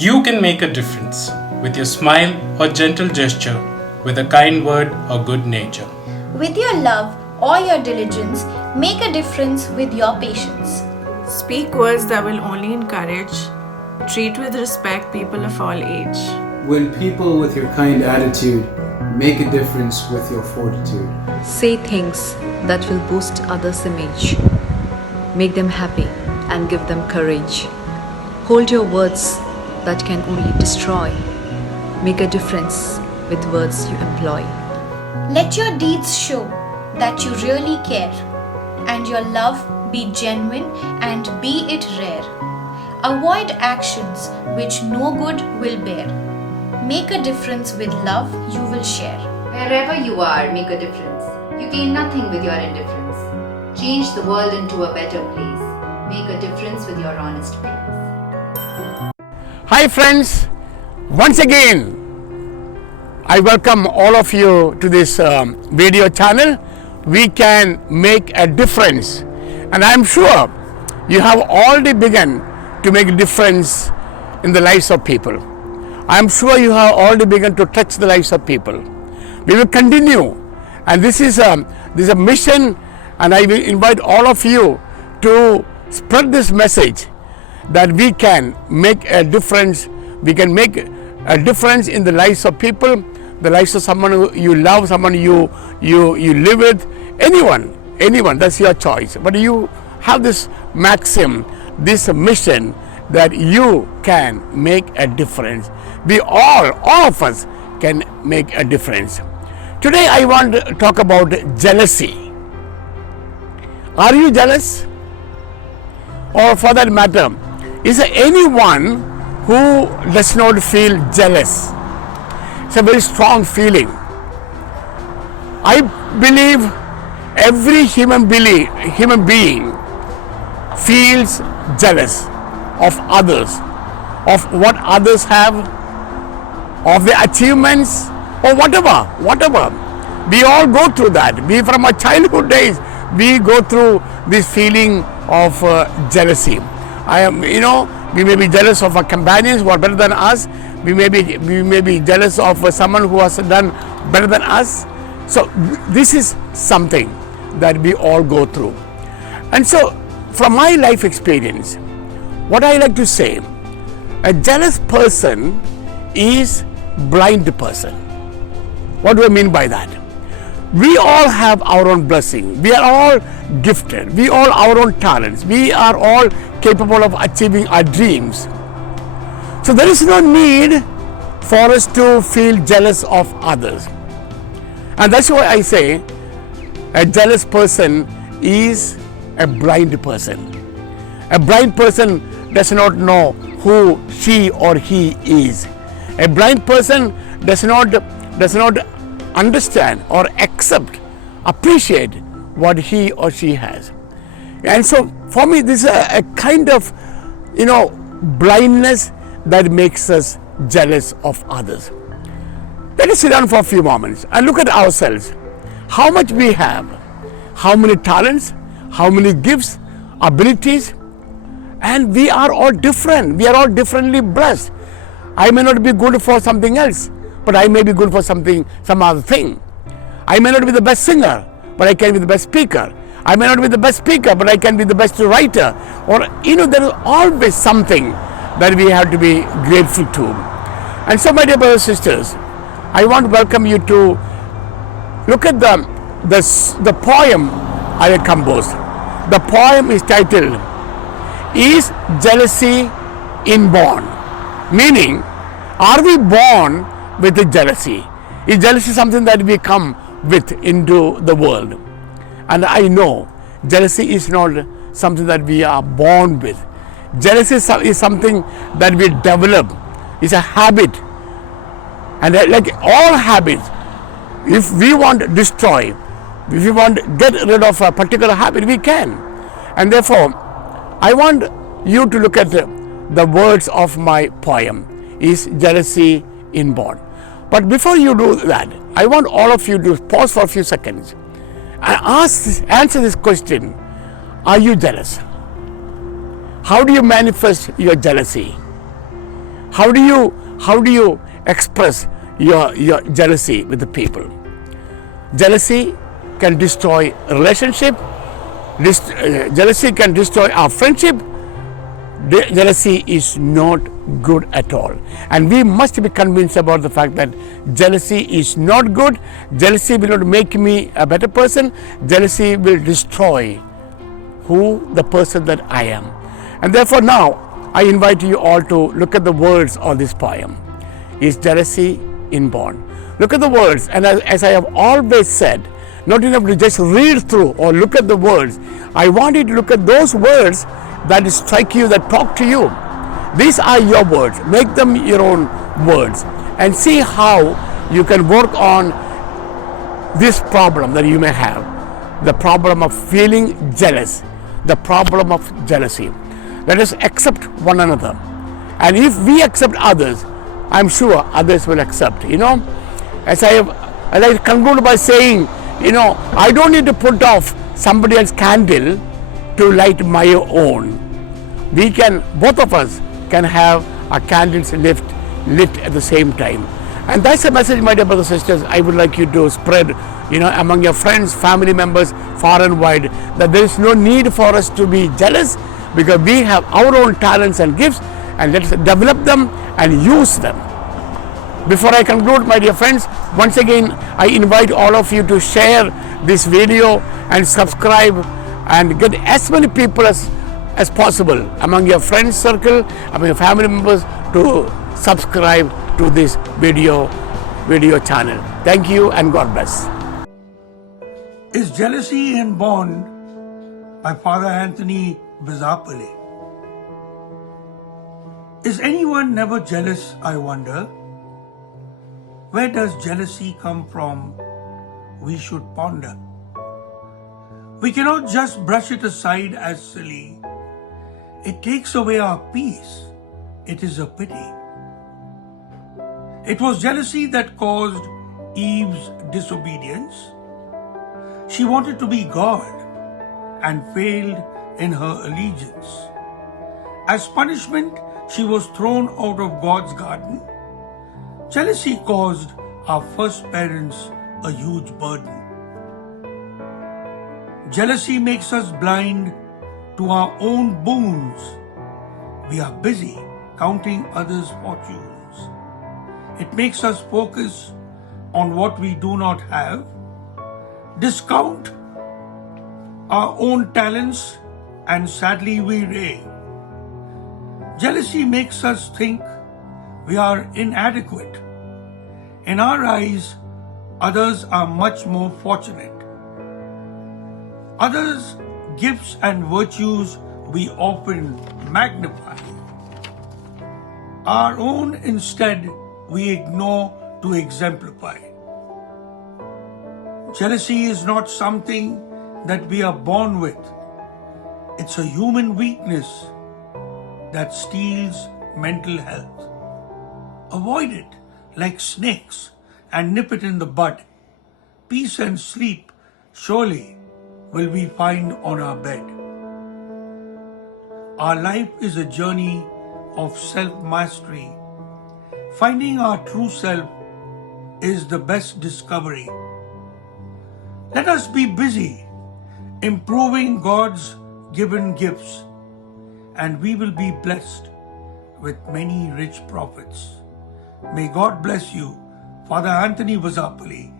You can make a difference with your smile or gentle gesture, with a kind word or good nature. With your love or your diligence, make a difference with your patience. Speak words that will only encourage. Treat with respect people of all age. Win people with your kind attitude. Make a difference with your fortitude. Say things that will boost others' image. Make them happy and give them courage. Hold your words that can only destroy. Make a difference with words you employ. Let your deeds show that you really care, and your love be genuine and be it rare. Avoid actions which no good will bear. Make a difference with love you will share. Wherever you are, make a difference. You gain nothing with your indifference. Change the world into a better place. Make a difference with your honest face. Hi friends, once again I welcome all of you to this video channel. We can make a difference, and I am sure you have already begun to make a difference in the lives of people. I am sure you have already begun to touch the lives of people. We will continue, and this is a mission, and I will invite all of you to spread this message that we can make a difference. We can make a difference in the lives of people, the lives of someone who you love, someone you live with, anyone, that's your choice. But you have this maxim, this mission that you can make a difference. We all of us can make a difference. Today I want to talk about jealousy. Are you jealous? Or for that matter, is there anyone who does not feel jealous? It's a very strong feeling. I believe every human being feels jealous of others, of what others have, of their achievements, or whatever. We all go through that. We, from our childhood days, we go through this feeling of jealousy. We may be jealous of our companions who are better than us. We may be jealous of someone who has done better than us. So this is something that we all go through. And so from my life experience, what I like to say, a jealous person is blind person. What do I mean by that? We all have our own blessing. We are all gifted. We all our own talents. We are all capable of achieving our dreams. So there is no need for us to feel jealous of others. And that's why I say a jealous person is a blind person. A blind person does not know who she or he is. A blind person does not understand or appreciate what he or she has. And so for me, this is a kind of blindness that makes us jealous of others. Let us sit down for a few moments and look at ourselves. How much we have, how many talents, how many gifts, abilities, and we are all different. We are all differently blessed. I may not be good for something else, but I may be good for some other thing. I may not be the best singer, but I can be the best speaker. I may not be the best speaker, but I can be the best writer. Or, there is always something that we have to be grateful to. And so, my dear brothers and sisters, I want to welcome you to look at the poem I have composed. The poem is titled, Is Jealousy Inborn? Meaning, are we born with the jealousy? Is jealousy something that we come with into the world? And I know jealousy is not something that we are born with. Jealousy is something that we develop. It's a habit. And like all habits, if we want to destroy, if we want to get rid of a particular habit, we can. And therefore, I want you to look at the words of my poem, Is Jealousy Inborn? But before you do that, I want all of you to pause for a few seconds and answer this question. Are you jealous? How do you manifest your jealousy? How do you express your jealousy with the people? Jealousy can destroy relationship. Jealousy can destroy our friendship. Jealousy is not good at all, and we must be convinced about the fact that jealousy is not good. Jealousy will not make me a better person. Jealousy will destroy the person that I am. And therefore now I invite you all to look at the words of this poem. Is jealousy inborn? Look at the words, and as I have always said, not enough to just read through or look at the words. I want you to look at those words that strike you, that talk to you. These are your words. Make them your own words and see how you can work on this problem that you may have, the problem of feeling jealous, the problem of jealousy. Let us accept one another, and if we accept others, I'm sure others will accept. As I conclude by saying, I don't need to put off somebody else's candle to light my own. Both of us can have our candles lit at the same time. And that's a message, my dear brothers and sisters, I would like you to spread, among your friends, family members, far and wide, that there is no need for us to be jealous, because we have our own talents and gifts, and let's develop them and use them. Before I conclude, my dear friends, once again, I invite all of you to share this video and subscribe and get as many people as possible among your friends circle, among your family members, to subscribe to this video channel. Thank you and God bless. Is Jealousy Inborn by Father Anthony Bizzapoli. Is anyone never jealous, I wonder? Where does jealousy come from? We should ponder. We cannot just brush it aside as silly. It takes away our peace. It is a pity. It was jealousy that caused Eve's disobedience. She wanted to be God and failed in her allegiance. As punishment, she was thrown out of God's garden. Jealousy caused our first parents a huge burden. Jealousy makes us blind to our own boons. We are busy counting others' fortunes. It makes us focus on what we do not have, discount our own talents, and sadly we rave. Jealousy makes us think we are inadequate. In our eyes, others are much more fortunate. Others' gifts and virtues we often magnify. Our own instead we ignore to exemplify. Jealousy is not something that we are born with. It's a human weakness that steals mental health. Avoid it like snakes and nip it in the bud. Peace and sleep surely will we find on our bed. Our life is a journey of self-mastery. Finding our true self is the best discovery. Let us be busy improving God's given gifts, and we will be blessed with many rich profits. May God bless you. Father Anthony Bizzapoli,